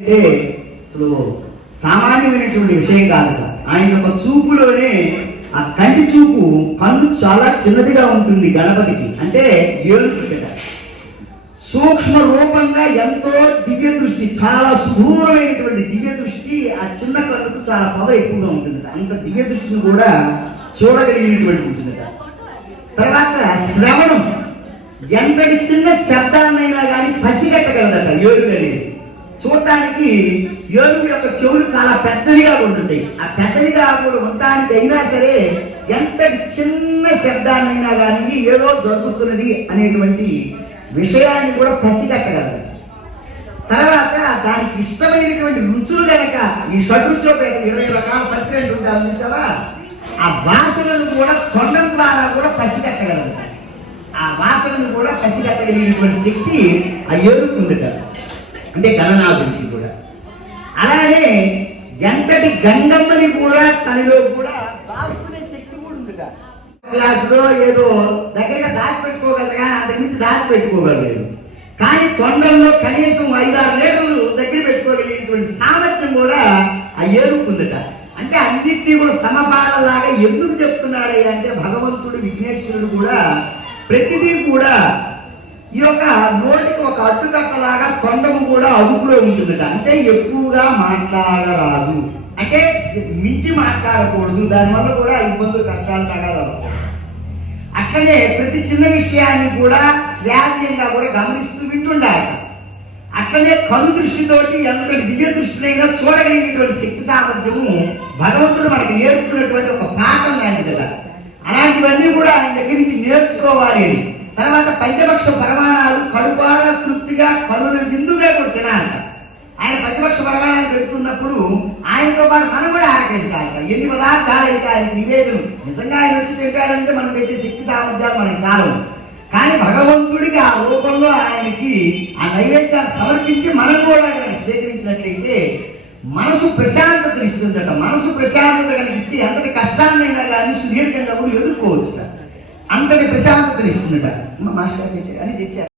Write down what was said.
అంటే అసలు సామాన్యమైనటువంటి విషయం కాదు. ఆయన యొక్క చూపులోనే ఆ కంటి చూపు కన్ను చాలా చిన్నదిగా ఉంటుంది గణపతికి. అంటే ఏడుపుట సూక్ష్మ రూపంగా ఎంతో దివ్య దృష్టి చాలా సుదూరమైనటువంటి దివ్య దృష్టి ఆ చిన్న కన్నుకు చాలా పొద ఎక్కువగా ఉంటుంది అంత దివ్య దృష్టిని కూడా చూడగలిగినటువంటి ఉంటుంది తర్వాత శ్రవణం. ఎంతటి చిన్న శబ్దాన్నైనా కానీ పసి చూడటానికి ఏనుగు యొక్క చెవులు చాలా పెద్దవిగా ఉంటుంటాయి ఆ పెద్దవిగా కూడా ఉండటానికి అయినా సరే ఎంత చిన్న శబ్దాన్నైనా కానీ ఏదో జరుగుతున్నది అనేటువంటి విషయాన్ని కూడా పసిగట్టగలరు తర్వాత దానికి ఇష్టమైనటువంటి రుచులు కనుక ఈ షడ్రుచోపేట ఇరవై రకాల పత్రికలు ఉంటారు చూసావా? ఆ వాసనను కూడా కొండం ద్వారా కూడా పసిగట్టగలరు ఆ వాసనను కూడా పసిగట్టగలిగినటువంటి శక్తి ఆ ఏరుకుందట అంటే గణనాథుడికి కూడా. అలానే ఎంతటి గంగమ్మని కూడా తనలో కూడా దాచుకునే శక్తి కూడా ఉందిట. క్లాసులో ఏదో దగ్గరగా దాచిపెట్టుకోగలరు? కానీ అంతకు మించి దాచిపెట్టుకోగలరు కానీ తొండంలో కనీసం ఐదారు లీటర్లు దగ్గర పెట్టుకోగలిగినటువంటి సామర్థ్యం కూడా ఆ ఏరుకుందట అంటే అన్నింటినీ కూడా సమపాలలాగా ఎందుకు చెప్తున్నాడు అంటే భగవంతుడు విఘ్నేశ్వరుడు కూడా ప్రతిదీ కూడా ఈ యొక్క నోటికి ఒక అడ్డుకట్టలాగా తొండము కూడా అదుపులో ఉంటుందట. అంటే ఎక్కువగా మాట్లాడరాదు. అంటే మించి మాట్లాడకూడదు. దానివల్ల కూడా ఇబ్బందులు కష్టాలు తగదు అట్లనే ప్రతి చిన్న విషయాన్ని కూడా శ్రావ్యంగా కూడా గమనిస్తూ వింటుండాలి అట్లనే కను దృష్టితోటి ఎంతటి దివ్య దృష్టినైనా చూడగలిగినటువంటి శక్తి సామర్థ్యము భగవంతుడు మనకి నేర్పుతున్నటువంటి ఒక పాఠం లాంటిది కదా. అలాంటివన్నీ కూడా ఆయన దగ్గర నుంచి నేర్చుకోవాలి అని. తర్వాత పంచపక్ష పరమాణాలు కడుపార తృప్తిగా కనుల బిందుగా కూడా తినాలంట ఆయన పంచపక్ష పరమాణాలు పెడుతున్నప్పుడు ఆయనతో పాటు మనం కూడా ఆకరించాలి ఎన్ని పదార్థాలు అయితే ఆయన నివేదనం నిజంగా ఆయన వచ్చి తింటాడంటే మనం పెట్టే శక్తి సామర్థ్యాలు మనకి చాలు కానీ భగవంతుడికి ఆ రూపంలో ఆయనకి ఆ నైవేద్యాన్ని సమర్పించి మనం కూడా కనుక స్వీకరించినట్లయితే మనసు ప్రశాంతత ఇస్తుందట మనసు ప్రశాంతత కనిపిస్తే ఎంత కష్టాన్నైనా కానీ ప్రశాంతతనిస్తుందట మాస్టర్ అని తెచ్చారు.